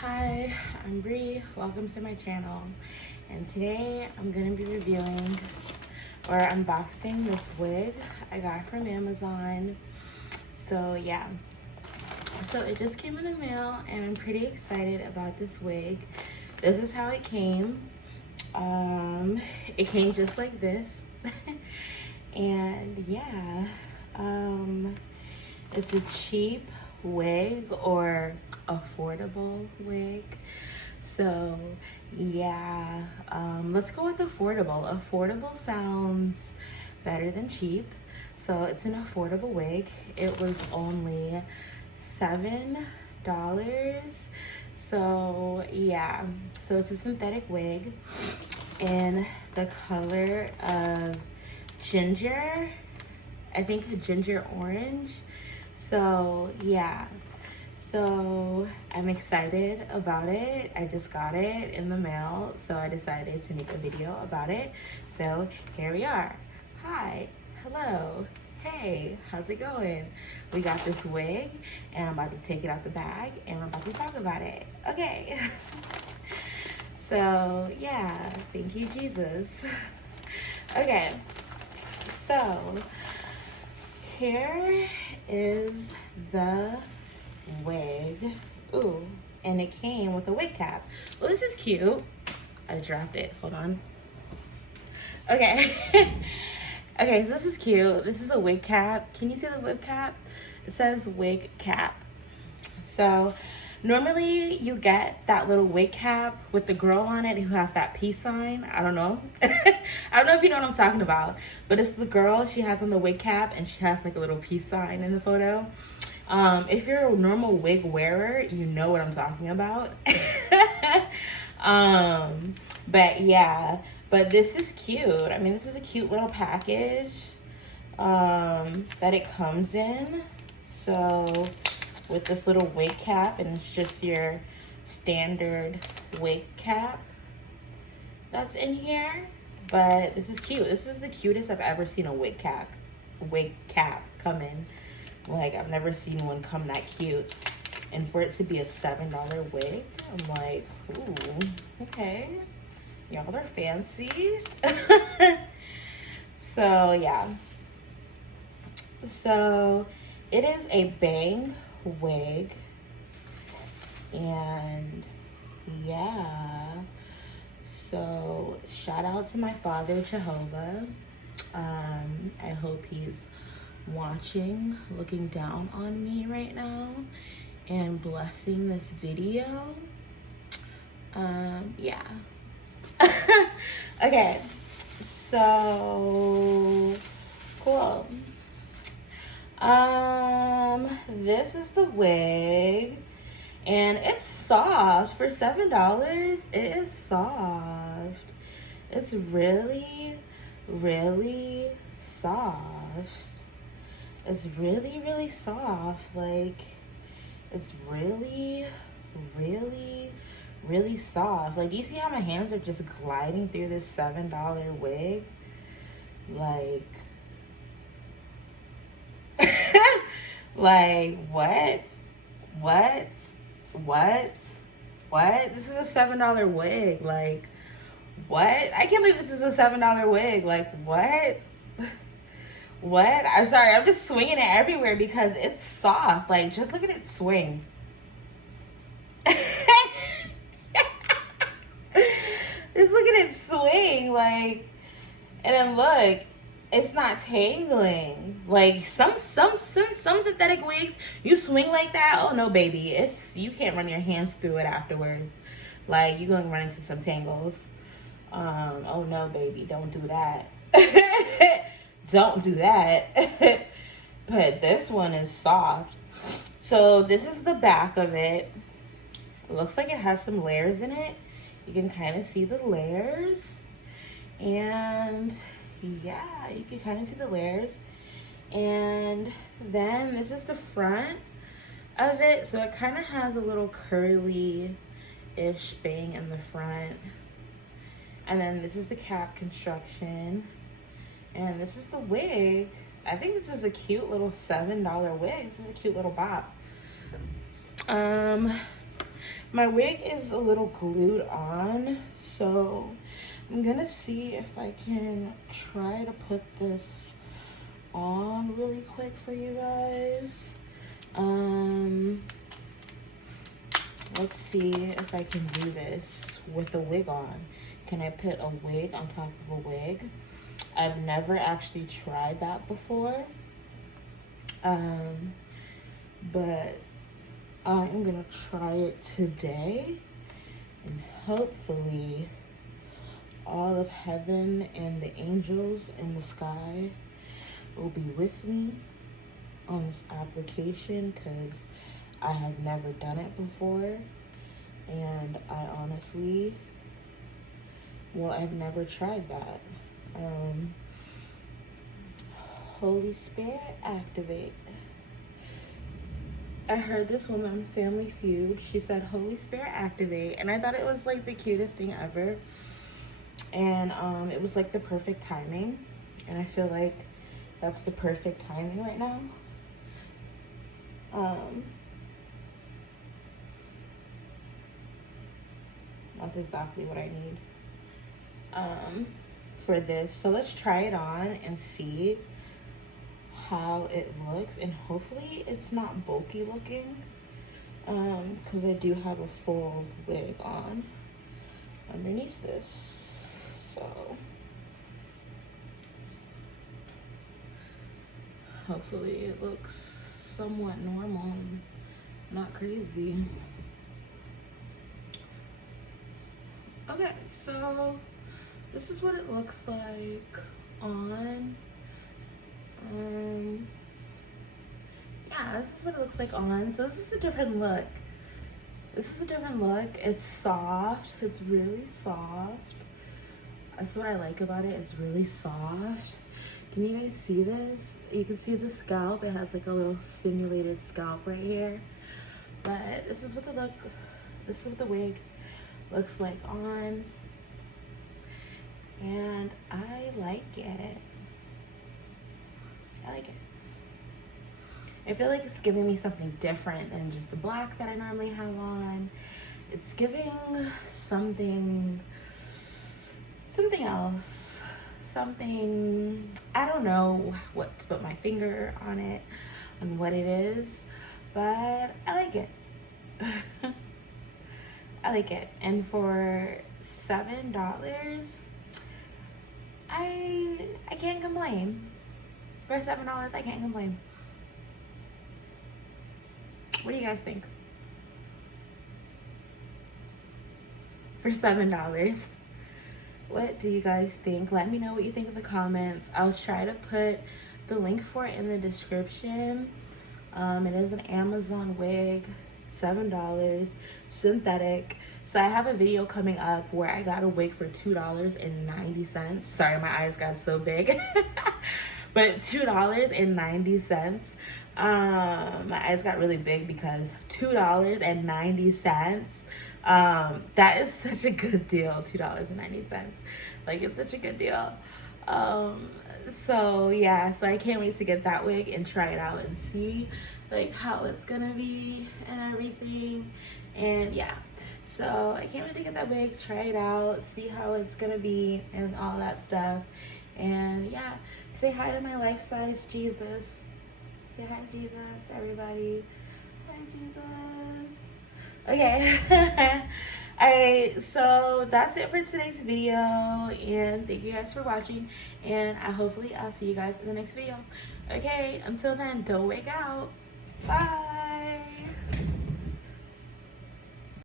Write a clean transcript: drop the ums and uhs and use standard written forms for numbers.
Hi, I'm Bri. Welcome to my channel. And today I'm going to be reviewing or unboxing this wig I got from Amazon. So yeah, so it just came in the mail and I'm pretty excited about this wig. This is how it came. It came just like this. And yeah, it's a cheap wig or affordable wig. So yeah, let's go with affordable. Affordable sounds better than cheap. So it's an affordable wig. It was only $7. So yeah, so it's a synthetic wig in the color of ginger, I think ginger orange. So yeah, so I'm excited about it. I just got it in the mail, so I decided to make a video about it. So here we are. Hi, hello, hey, how's it going? We got this wig and I'm about to take it out the bag and I'm about to talk about it. Okay. So yeah, thank you, Jesus. Okay, so here is the wig. Ooh, and it came with a wig cap. Well, this is cute. I dropped it, hold on. Okay. Okay, so this is cute. This is a wig cap. Can you see the wig cap? It says wig cap. So normally you get that little wig cap with the girl on it who has that peace sign. I don't know. I don't know if you know what I'm talking about, but it's the girl, she has on the wig cap and she has like a little peace sign in the photo. If you're a normal wig wearer, you know what I'm talking about. But yeah, but this is cute. I mean, this is a cute little package that it comes in. So with this little wig cap, and it's just your standard wig cap that's in here. But this is cute. This is the cutest I've ever seen a wig cap come in. Like, I've never seen one come that cute. And for it to be a $7 wig, I'm like, ooh, okay. Y'all are fancy. So, yeah. So, it is a bang wig. And, yeah. So, shout out to my father, Jehovah. I hope he's watching, looking down on me right now and blessing this video. Yeah. Okay, so cool. This is the wig and it's soft for $7. It is soft. It's really, really soft. It's really, really soft. Like, it's really, really, really soft. Like, do you see how my hands are just gliding through this $7 wig? Like, like, what? This is a $7 wig. Like, what? I can't believe this is a $7 wig. Like, what? What? I'm sorry, I'm just swinging it everywhere because it's soft. Like, just look at it swing. Just look at it swing, like, and then look, it's not tangling. Like, some synthetic wigs, you swing like that, oh no, baby, you can't run your hands through it afterwards. Like, you're gonna run into some tangles. Oh no, baby, don't do that. Don't do that. But this one is soft. So this is the back of it. It looks like it has some layers in it. You can kind of see the layers. And yeah, you can kind of see the layers. And then this is the front of it. So it kind of has a little curly-ish bang in the front. And then this is the cap construction. And this is the wig. I think this is a cute little $7 wig. This is a cute little bop. My wig is a little glued on, so I'm gonna see if I can try to put this on really quick for you guys. Let's see if I can do this with a wig on. Can I put a wig on top of a wig? I've never actually tried that before. But I am gonna try it today, and hopefully all of heaven and the angels in the sky will be with me on this application, because I have never done it before, and I honestly, well, I've never tried that. Holy Spirit, activate. I heard this woman on Family Feud. She said, Holy Spirit, activate. And I thought it was like the cutest thing ever. And it was like the perfect timing. And I feel like that's the perfect timing right now. That's exactly what I need for this. So let's try it on and see how it looks, and hopefully it's not bulky looking, because I do have a full wig on underneath this. So hopefully it looks somewhat normal and not crazy. Okay, so this is what it looks like on. Yeah, this is what it looks like on. So this is a different look. This is a different look. It's soft. It's really soft. That's what I like about it. It's really soft. Can you guys see this? You can see the scalp. It has like a little simulated scalp right here. But this is what this is what the wig looks like on. And I like it. I like it. I feel like it's giving me something different than just the black that I normally have on. It's giving something else. Something, I don't know what to put my finger on it, on what it is, but I like it. I like it. And for $7, I can't complain. For $7, I can't complain. What do you guys think? For $7. What do you guys think? Let me know what you think in the comments. I'll try to put the link for it in the description. It is an Amazon wig, $7, synthetic. So I have a video coming up where I got a wig for $2.90. Sorry, my eyes got so big. But $2.90. My eyes got really big because $2.90. That is such a good deal. $2.90. Like, it's such a good deal. So yeah, so I can't wait to get that wig and try it out and see like how it's gonna be and everything. And yeah, so I can't wait to get that wig, try it out, see how it's gonna be and all that stuff. And yeah, say hi to my life-size Jesus. Say hi, Jesus, everybody. Hi, Jesus. Okay. Alright, so that's it for today's video, and thank you guys for watching, and hopefully I'll see you guys in the next video. Okay, until then, don't wig out. Bye.